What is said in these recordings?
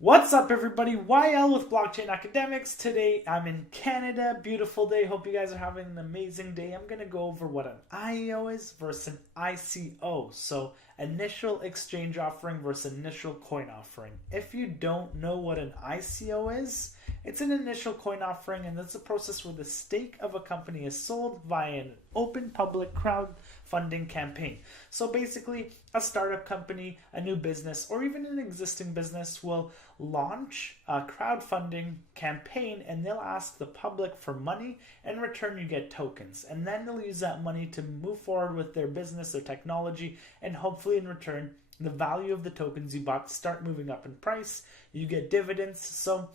What's up, everybody? YL with Blockchain Academics. Today I'm in Canada. Beautiful day. Hope you guys are having an amazing day. I'm going to go over what an IEO is versus an ICO. So, initial exchange offering versus initial coin offering. If you don't know what an ICO is, it's an initial coin offering, and that's a process where the stake of a company is sold via an open public crowdfunding campaign. So basically, a startup company, a new business, or even an existing business will launch a crowdfunding campaign, and they'll ask the public for money. In return, you get tokens, and then they'll use that money to move forward with their business, their technology, and hopefully in return, the value of the tokens you bought start moving up in price. You get dividends. So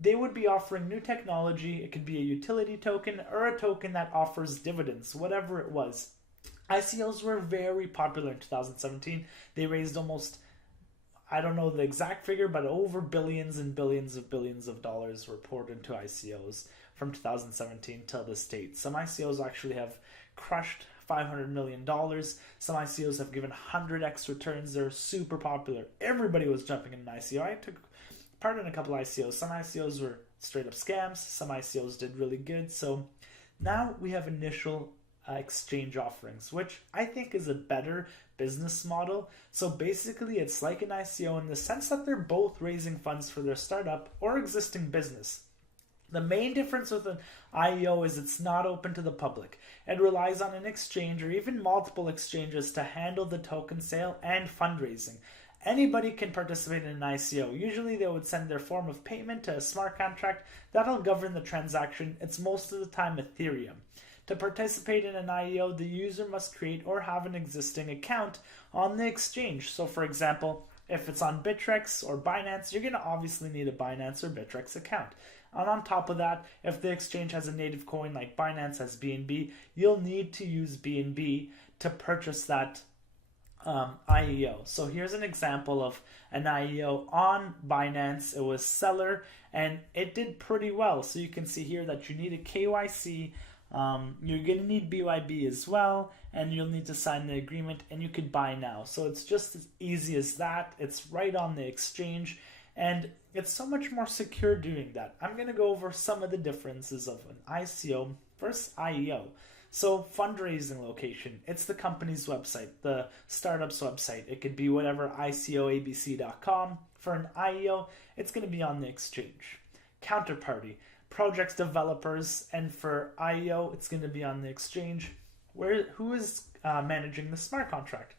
they would be offering new technology. It could be a utility token or a token that offers dividends, whatever it was. ICOs were very popular in 2017. They raised almost, I don't know the exact figure, but over billions and billions of dollars were poured into ICOs from 2017 till this date. Some ICOs actually have crushed $500 million. Some ICOs have given 100x returns. They're super popular. Everybody was jumping in an ICO. I took part in a couple ICOs. Some ICOs were straight up scams. Some ICOs did really good. So now we have initial exchange offerings, which I think is a better business model. So basically, it's like an ICO in the sense that they're both raising funds for their startup or existing business. The main difference with an IEO is it's not open to the public. It relies on an exchange or even multiple exchanges to handle the token sale and fundraising. Anybody can participate in an ICO. Usually they would send their form of payment to a smart contract that'll govern the transaction. It's most of the time Ethereum. To participate in an IEO, the user must create or have an existing account on the exchange. So for example, if it's on Bittrex or Binance, you're going to obviously need a Binance or Bittrex account. And on top of that, if the exchange has a native coin like Binance has BNB, you'll need to use BNB to purchase that IEO. So here's an example of an IEO on Binance. It was seller and it did pretty well. So you can see here that you need a KYC. You're going to need BYB as well, and you'll need to sign the agreement, and you could buy now. So it's just as easy as that. It's right on the exchange, and it's so much more secure doing that. I'm going to go over some of the differences of an ICO versus IEO. So fundraising location, it's the company's website, the startup's website. It could be whatever, ICOABC.com. For an IEO, it's going to be on the exchange. Counterparty, projects developers, and for IEO, it's going to be on the exchange. Who is managing the smart contract?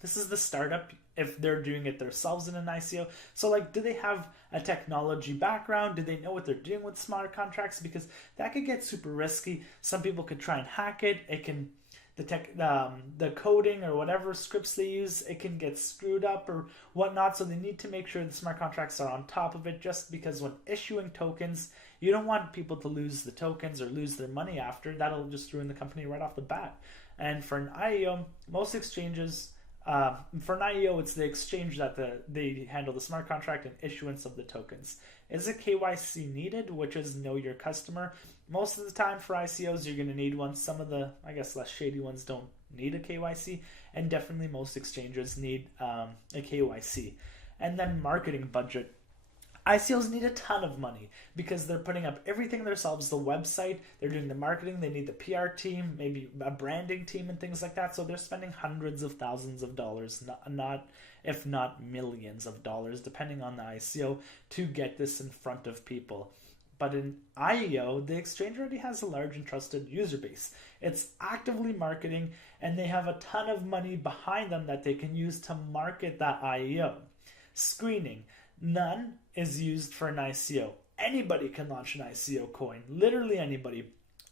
This is the startup if they're doing it themselves in an ICO. So like, do they have a technology background? Do they know what they're doing with smart contracts? Because that could get super risky. Some people could try and hack it. It can, the coding or whatever scripts they use, it can get screwed up or whatnot. So they need to make sure the smart contracts are on top of it, just because when issuing tokens, you don't want people to lose the tokens or lose their money after. That'll just ruin the company right off the bat. And for an IEO, most exchanges, for an IEO, it's the exchange that they handle the smart contract and issuance of the tokens. Is a KYC needed, which is know your customer? Most of the time for ICOs, you're going to need one. Some of the, I guess, less shady ones don't need a KYC, and definitely most exchanges need a KYC. And then marketing budget. ICOs need a ton of money because they're putting up everything themselves, the website, they're doing the marketing, they need the PR team, maybe a branding team and things like that. So they're spending hundreds of thousands of dollars, not if not millions of dollars, depending on the ICO, to get this in front of people. But in IEO, the exchange already has a large and trusted user base. It's actively marketing, and they have a ton of money behind them that they can use to market that IEO. Screening. None is used for an ICO. Anybody can launch an ICO coin. Literally anybody.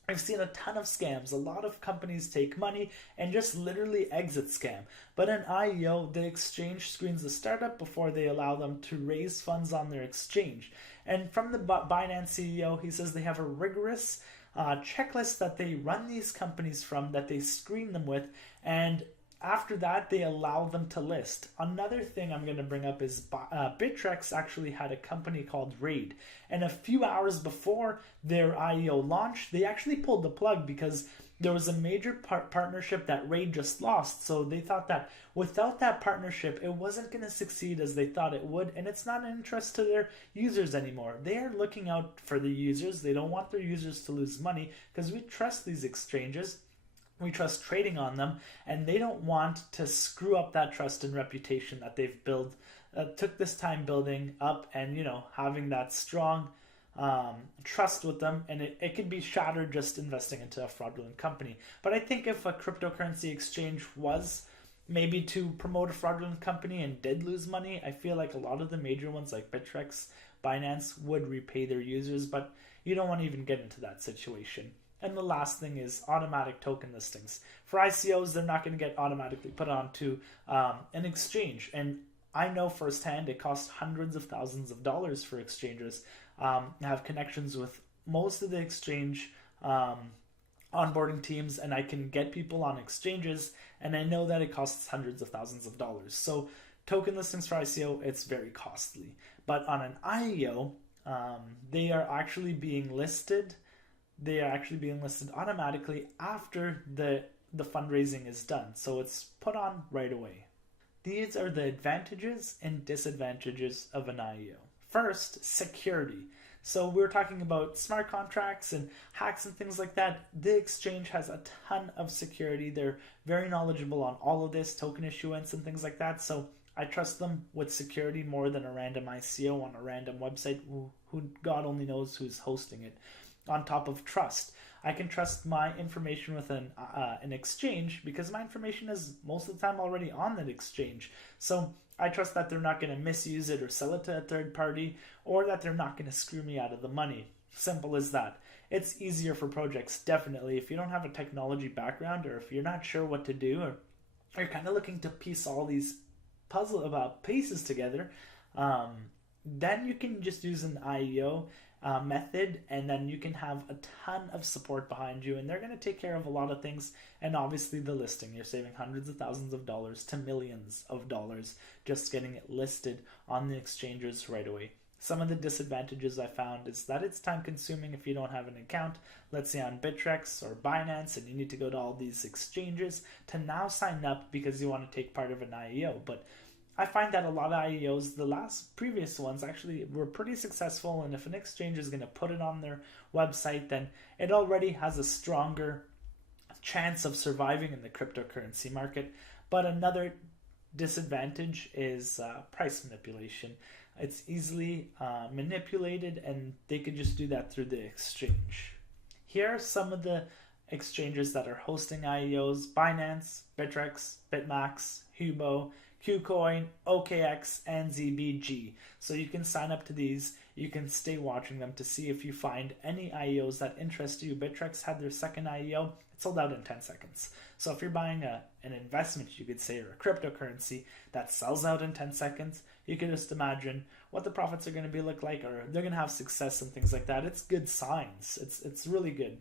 I've seen a ton of scams. A lot of companies take money and just literally exit scam. But an IEO, the exchange screens the startup before they allow them to raise funds on their exchange. And from the Binance CEO, he says they have a rigorous checklist that they run these companies from, that they screen them with, and after that, they allow them to list. Another thing I'm going to bring up is Bittrex actually had a company called Raid. And a few hours before their IEO launch, they actually pulled the plug because there was a major partnership that Ray just lost. So they thought that without that partnership, it wasn't going to succeed as they thought it would. And it's not an interest to their users anymore. They are looking out for the users. They don't want their users to lose money because we trust these exchanges. We trust trading on them, and they don't want to screw up that trust and reputation that they've built, took this time building up, and having that strong trust with them, and it could be shattered just investing into a fraudulent company. But I think if a cryptocurrency exchange was maybe to promote a fraudulent company and did lose money, I feel like a lot of the major ones like Bittrex, Binance would repay their users, but you don't want to even get into that situation. And the last thing is automatic token listings. For ICOs, they're not going to get automatically put onto an exchange. And I know firsthand it costs hundreds of thousands of dollars for exchanges. I have connections with most of the exchange onboarding teams, and I can get people on exchanges, and I know that it costs hundreds of thousands of dollars. So token listings for ICO, it's very costly. But on an IEO, they are actually being listed. They are actually being listed automatically after the fundraising is done. So it's put on right away. These are the advantages and disadvantages of an IEO. First, security. So we're talking about smart contracts and hacks and things like that. The exchange has a ton of security. They're very knowledgeable on all of this, token issuance and things like that. So I trust them with security more than a random ICO on a random website who God only knows who's hosting it. On top of trust, I can trust my information with an exchange because my information is most of the time already on that exchange. So I trust that they're not going to misuse it or sell it to a third party, or that they're not going to screw me out of the money. Simple as that. It's easier for projects, definitely. If you don't have a technology background, or if you're not sure what to do, or you're kind of looking to piece all these pieces together, then you can just use an IEO method, and then you can have a ton of support behind you, and they're going to take care of a lot of things. And obviously the listing, you're saving hundreds of thousands of dollars to millions of dollars just getting it listed on the exchanges right away. Some of the disadvantages I found is that it's time consuming if you don't have an account, let's say on Bittrex or Binance, and you need to go to all these exchanges to now sign up because you want to take part of an IEO. But I find that a lot of IEOs, the previous ones actually were pretty successful, and if an exchange is going to put it on their website, then it already has a stronger chance of surviving in the cryptocurrency market. But another disadvantage is price manipulation. It's easily manipulated, and they could just do that through the exchange. Here are some of the exchanges that are hosting IEOs: Binance, Bittrex, BitMax, Hubo, KuCoin, OKX, and ZBG. So you can sign up to these. You can stay watching them to see if you find any IEOs that interest you. Bittrex had their second IEO. It sold out in 10 seconds. So if you're buying an investment, you could say, or a cryptocurrency that sells out in 10 seconds, you can just imagine what the profits are going to look like, or they're going to have success and things like that. It's good signs. It's really good.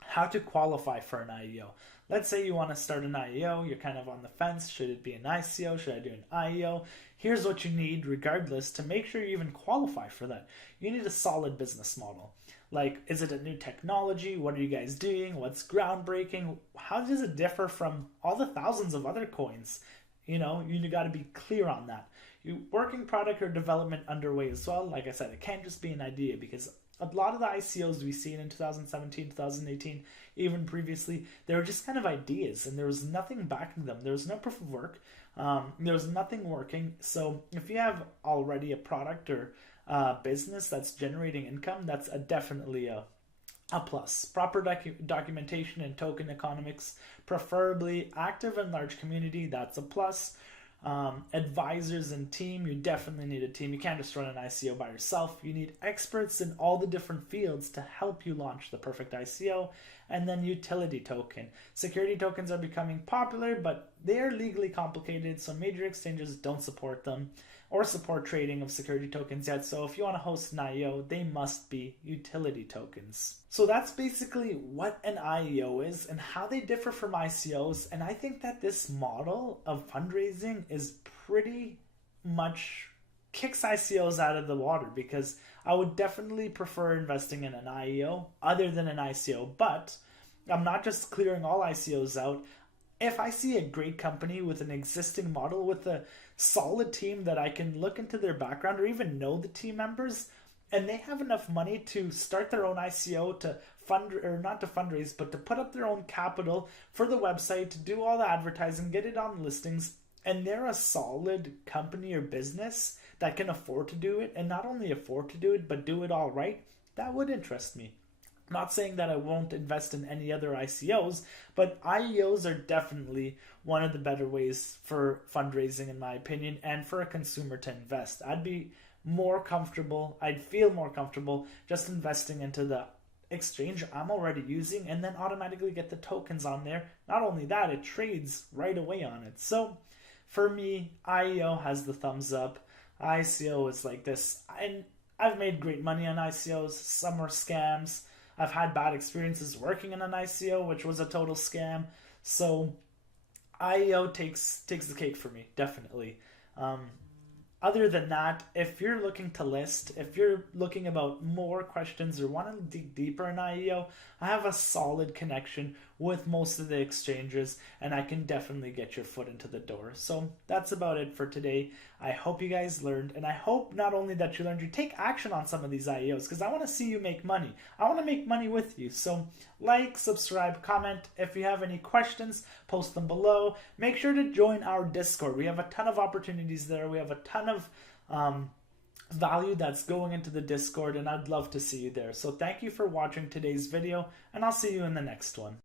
How to qualify for an IEO. Let's say you want to start an IEO, you're kind of on the fence. Should it be an ICO? Should I do an IEO? Here's what you need regardless to make sure you even qualify for that. You need a solid business model. Like, is it a new technology? What are you guys doing? What's groundbreaking? How does it differ from all the thousands of other coins? You got to be clear on that. Working product or development underway as well. Like I said, it can't just be an idea, because a lot of the ICOs we've seen in 2017, 2018, even previously, they were just kind of ideas, and there was nothing backing them. There was no proof of work. There was nothing working. So if you have already a product or business that's generating income, that's definitely a plus. Proper documentation and token economics, preferably active and large community, that's a plus. Advisors and team, you definitely need a team. You can't just run an ICO by yourself. You need experts in all the different fields to help you launch the perfect ICO. And then utility token. Security tokens are becoming popular, but they are legally complicated, so major exchanges don't support them or support trading of security tokens yet. So if you want to host an IEO, they must be utility tokens. So that's basically what an IEO is and how they differ from ICOs. And I think that this model of fundraising is pretty much kicks ICOs out of the water, because I would definitely prefer investing in an IEO other than an ICO. But I'm not just clearing all ICOs out. If I see a great company with an existing model with a solid team that I can look into their background or even know the team members, and they have enough money to start their own ICO to fund, or not to fundraise, but to put up their own capital for the website, to do all the advertising, get it on listings, and they're a solid company or business that can afford to do it, and not only afford to do it, but do it all right, that would interest me. I'm not saying that I won't invest in any other ICOs, but IEOs are definitely one of the better ways for fundraising, in my opinion, and for a consumer to invest. I'd feel more comfortable just investing into the exchange I'm already using and then automatically get the tokens on there. Not only that, it trades right away on it. So for me, IEO has the thumbs up. ICO is like this. And I've made great money on ICOs. Some are scams. I've had bad experiences working in an ICO, which was a total scam. So IEO takes the cake for me, definitely. Other than that, if you're looking to list, if you're looking about more questions or want to dig deeper in IEO, I have a solid connection with most of the exchanges and I can definitely get your foot into the door. So that's about it for today. I hope you guys learned, and I hope not only that you learned, you take action on some of these IEOs, because I want to see you make money. I want to make money with you. So like, subscribe, comment. If you have any questions, post them below. Make sure to join our Discord. We have a ton of opportunities there. We have a ton of value that's going into the Discord, and I'd love to see you there. So thank you for watching today's video, and I'll see you in the next one.